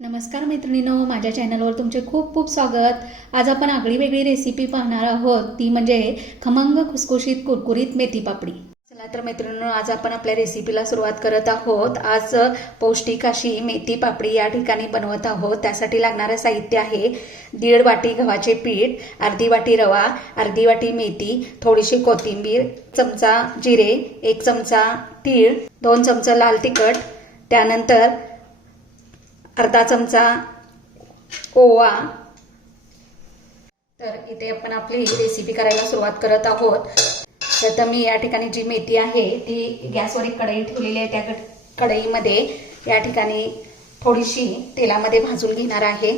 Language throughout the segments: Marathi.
नमस्कार मैत्रिणींनो, माझ्या चॅनलवर तुमचे खूप खूप स्वागत। आज आपण आगळी वेगळी रेसिपी पाहणार आहोत, ती म्हणजे खमंग खुसखुशीत कुरकुरीत मेथी पापडी। चला तर मैत्रिणींनो, आज आपण आपल्या रेसिपीला सुरुवात करत आहोत। आज पौष्टिक अशी मेथी पापडी या ठिकाणी बनवत आहोत। त्यासाठी लागणारे साहित्य आहे 1.5 वाटी गव्हाचे पीठ, अर्धी वाटी रवा, अर्धी वाटी मेथी, थोडीशी कोथिंबीर, चमचा जिरे, 1 चमचा तीळ, 2 चमचा लाल तिखट, त्यानंतर अर्धा चमचा ओवा। तर इथे आपण आपली रेसिपी करायला सुरुवात करत आहोत। तर मी या ठिकाणी जी मेथी आहे ती गॅसवर एक कढई ठेवलेली आहे। त्या कढईमध्ये या ठिकाणी थोडीशी तेलामध्ये भाजून घेणार आहे।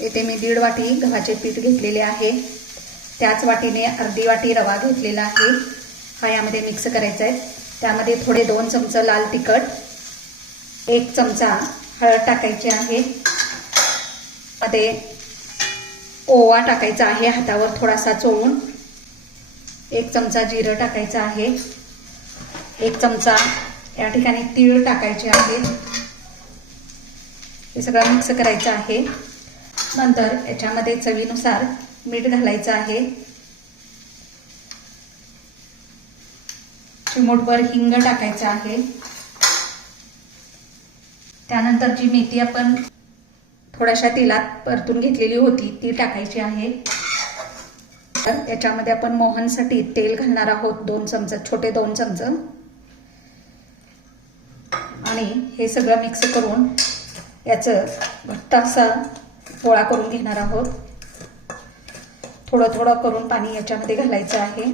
इथे मी 1.5 वाटी गव्हाचे पीठ घेतलेले आहे। त्याच वाटीने अर्धी वाटी रवा घेतलेला आहे। हा यामध्ये मिक्स करायचा आहे। त्यामध्ये थोडे 2 चमचे लाल तिखट, 1 चमचा हळद टाकायची आहे। मध्ये ओवा टाकायचा आहे हातावर थोडासा चोळून, 1 चमचा जिरं टाकायचं आहे, 1 चमचा या ठिकाणी तीळ टाकायचे आहे। हे सगळं मिक्स करायचं आहे। नंतर याच्यामध्ये चवीनुसार मीठ घालायचं आहे। चिमूटभर हिंग टाकायचं आहे। त्यानंतर जी मेथी आपण थोड्याशा तेलात परतून घेतलेली होती ती टाकायची आहे। तर याच्यामध्ये आपण मोहनसाठी तेल घालणार आहोत 2 चमचे, छोटे 2 चमचे, आणि हे सगळं मिक्स करून याचं घट्ट असा गोळा करून घेणार आहोत। थोडं थोडं करून पाणी याच्यामध्ये घालायचं आहे।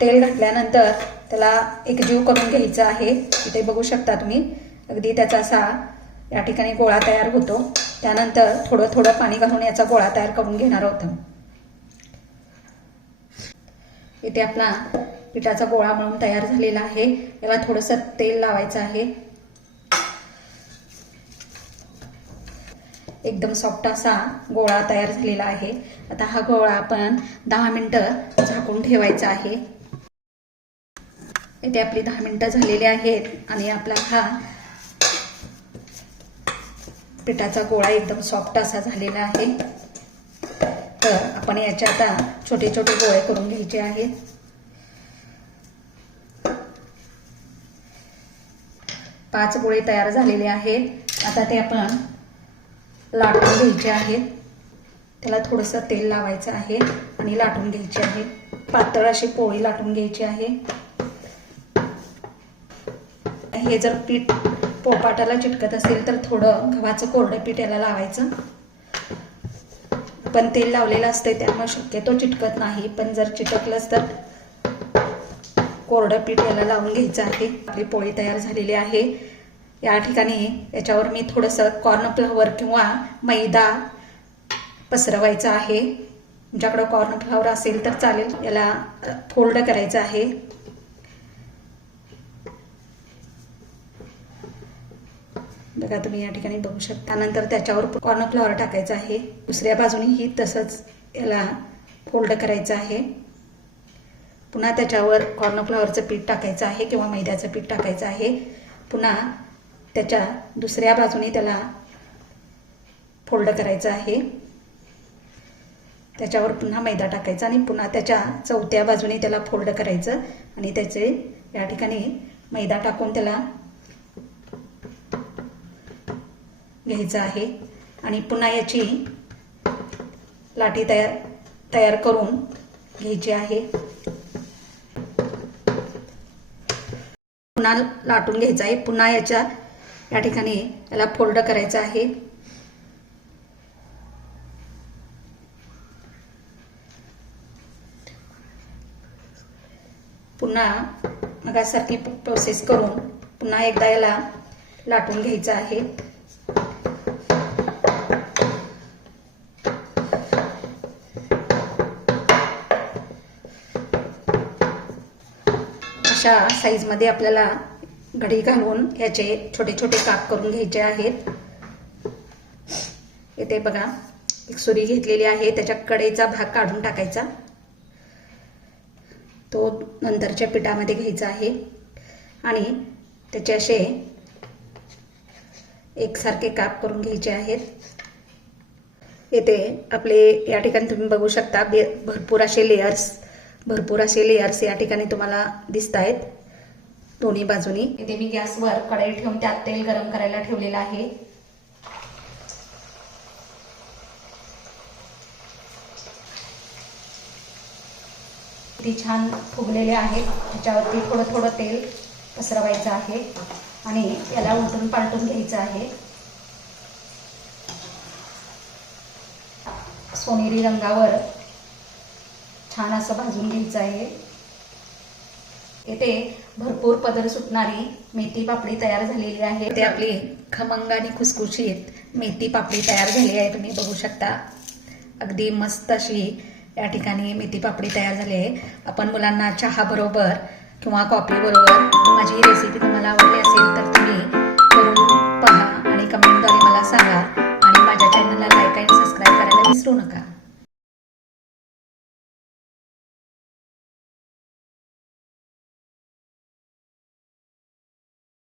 तेल घातल्यानंतर त्याला एकजीव करून घ्यायचं आहे। इथे बघू शकता तुम्ही, अगदी त्याचा असा या ठिकाणी गोळा तयार होतो। त्यानंतर थोडं थोडं पाणी घालून याचा गोळा तयार करून घेणार आहोत। इथे आपला पिठाचा गोळा मळून तयार झालेला आहे। याला थोडंसं तेल लावायचं आहे। एकदम सॉफ्ट असा गोळा तयार झालेला आहे। आता हा गोळा आपण 10 मिनिटं झाकून ठेवायचा आहे। इथे आपली 10 मिनिटं झालेली आहेत आणि आपला हा पिठाचा गोळा एकदम सॉफ्ट असा झालेला आहे। तर आपण याचे आता छोटे छोटे गोळे करून घ्यायचे आहेत। पाच गोळे तयार झालेले आहेत। आता ते आपण लाटून घ्यायचे आहेत। त्याला थोडंसं तेल लावायचं आहे आणि लाटून घ्यायचे आहे। पातळ अशी पोळी लाटून घ्यायची आहे। हे जर पीठ पोळपाटाला चिटकत असेल तर थोडं गव्हाचं कोरडं पीठ याला लावायचं। पण तेल लावलेलं असते त्यामुळे शक्यतो चिटकत नाही, पण जर चिटकलंच तर कोरडं पीठ याला लावून घ्यायचं आहे। आपली पोळी तयार झालेली आहे। या ठिकाणी याच्यावर मी थोडंसं कॉर्नफ्लॉवर किंवा मैदा पसरवायचा आहे। तुमच्याकडे कॉर्नफ्लॉवर असेल तर चालेल। याला फोल्ड करायचं आहे। बघा तुम्ही या ठिकाणी बघू शकता। नंतर त्याच्यावर कॉर्नफ्लॉवर टाकायचं आहे। दुसऱ्या बाजूनेही तसंच याला फोल्ड करायचं आहे। पुन्हा त्याच्यावर कॉर्नफ्लॉवरचं पीठ टाकायचं आहे किंवा मैद्याचं पीठ टाकायचं आहे। पुन्हा त्याच्या दुसऱ्या बाजूने त्याला फोल्ड करायचं आहे। त्याच्यावर पुन्हा मैदा टाकायचा आणि पुन्हा त्याच्या चौथ्या बाजूने त्याला फोल्ड करायचं आणि त्याचे या ठिकाणी मैदा टाकून त्याला घ्यायचं आहे आणि पुन्हा याची लाटी तयार करून घ्यायची आहे। पुन्हा लाटून घ्यायचं आहे। पुन्हा या ठिकाणी याला फोल्ड करायचं आहे। पुन्हा मगासारखी प्रोसेस करून पुन्हा एकदा याला लाटून घ्यायचं आहे। अशा साईजमध्ये आपल्याला घडी घालून याचे छोटे छोटे काप करून घ्यायचे आहेत। इथे बघा एक सुरी घेतलेली आहे, त्याच्या कडेचा भाग काढून टाकायचा, तो नंतरच्या पिठामध्ये घ्यायचा आहे आणि त्याचे असे एकसारखे काप करून घ्यायचे आहेत. येथे आपले या ठिकाणी तुम्ही बघू शकता भरपूर असे लेयर्स या ठिकाणी तुम्हाला दिसत आहेत दोन्ही बाजूनी. इथे मी गॅसवर कढई ठेवून त्यात तेल गरम करायला ठेवलेलं आहे. ती छान फुगलेले आहेत. त्याच्यावरती थोडं थोडं तेल पसरवायचं आहे आणि याला उलटून पालटून घ्यायचं आहे. सोनेरी रंगावर छान असं भाजून घ्यायचं आहे. येथे भरपूर पदर सुटणारी मेथी पापडी तयार झालेली आहे. ते आपली खमंग आणि खुसखुशीत मेथी पापडी तयार झाली आहे. तुम्ही बघू शकता अगदी मस्त अशी या ठिकाणी मेथी पापडी तयार झाली आहे. आपण मुलांना चहा बरोबर किंवा कॉफी बरोबर माझी ही रेसिपी तुम्हाला आवडली असेल तर तुम्ही करून पहा आणि कमेंटद्वारे मला सांगा आणि माझ्या चॅनलला लाईक आणि सबस्क्राईब करायला विसरू नका.